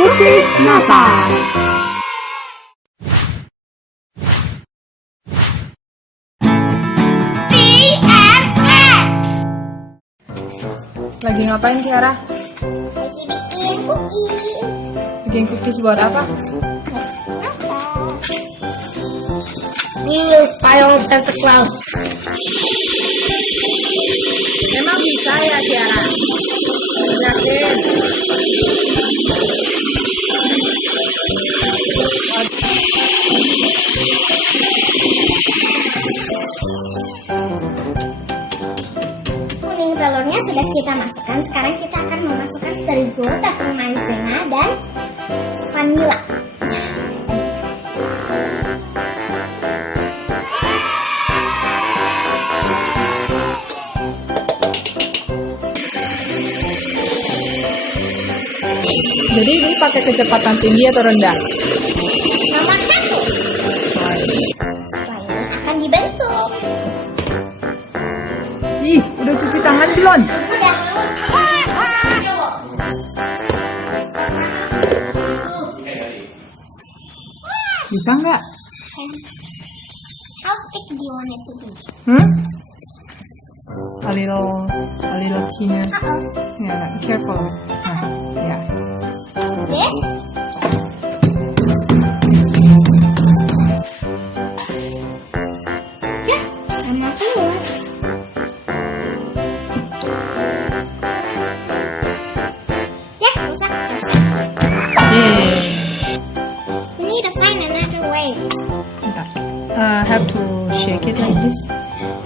Cookies Natal. Lagi ngapain Kiara? Lagi bikin cookies. Bikin cookies buat apa? Ini payung Santa Claus. Emang bisa ya Kiara? Yakin? Kuning telurnya sudah kita masukkan. Sekarang kita akan memasukkan terigu, tepung maizena, dan vanila. Jadi ini pakai kecepatan tinggi atau rendah? Nomor 1. Setelah ini akan dibentuk. Ih, udah cuci tangan belum? Udah. Bisa nggak? How thick do you want it to be? A little thinner. Yeah, careful. Yeah. This? Ya, sama telur. Ya, rusak. Yay. We need to find another way. Bentar. Have to shake it like this,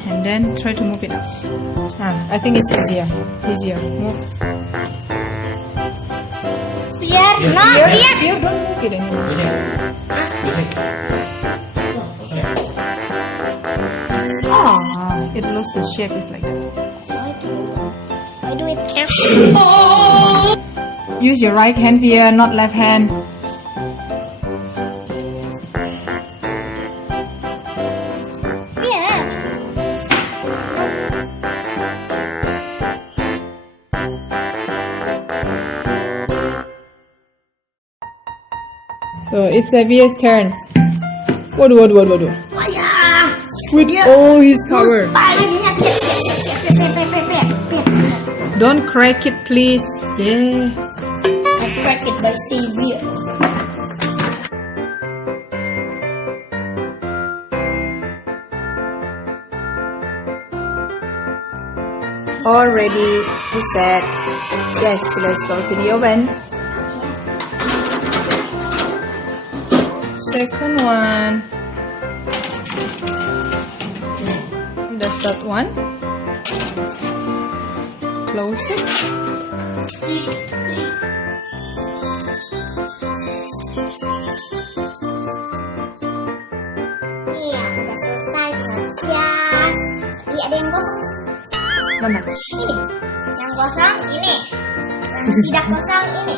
and then try to move it up. I think it's easier. Move. Biar, Here, don't move it anymore. It lost the shape. It's like that. I do it carefully. Use your right hand here, not left hand. Biar. So it's Xavier's turn. Waduh. Wah, With all his power. Don't crack it, please. Yeah. I crack it by Xavier. All ready to set. Yes, let's go to the oven. Second one. The third one. Close it. Iya, udah selesai kerja. Iya, ada yang kosong. Mana? Ini. Yang kosong ini. Yang tidak kosong ini.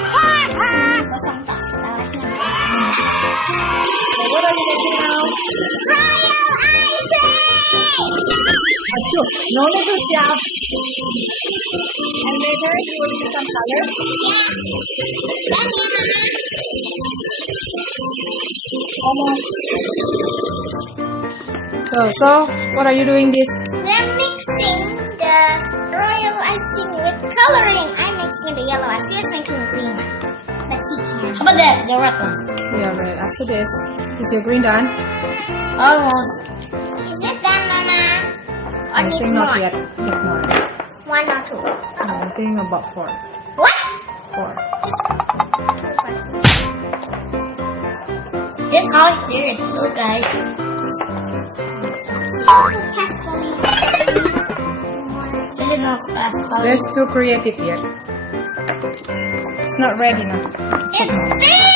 Yang kosong tas. Talasnya kosong. So what are you making now? Royal icing! Aduh, no need to siap. And later you will put some color. Dan ya, Mama. Almost. So what are you doing this? We're mixing the royal icing with coloring. I'm making it the yellow one. Steve's making the green one. But he can't. How about the red one? Yeah, right. After this, is your green done? Almost. Is it done, Mama? Or I need think more? not yet. Need more. 1 or 2? No, I think about 4. What? 4. Just 2 first. This is how it's did. Look, guys. This is not pastel. That's too creative here. It's not ready now. It's pink!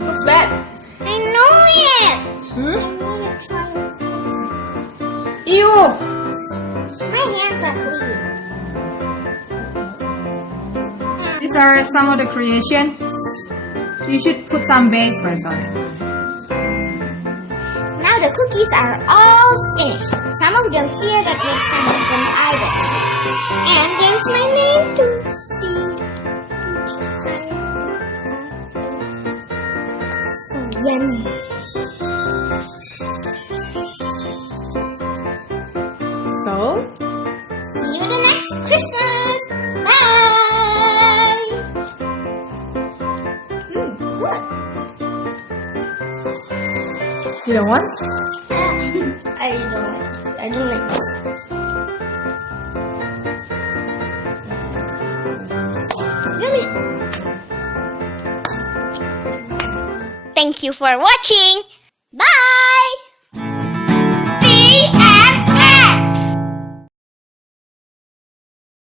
Looks bad. I know it! Hmm? I need to try it. Ew! My hands are clean. These are some of the creation. You should put some base first on it. Now the cookies are all finished. Some of them here that make some of them either. And there's my name to see. So yummy. So, See you the next Christmas. Bye. Good. you don't want? I don't like this. Yummy. Thank you for watching.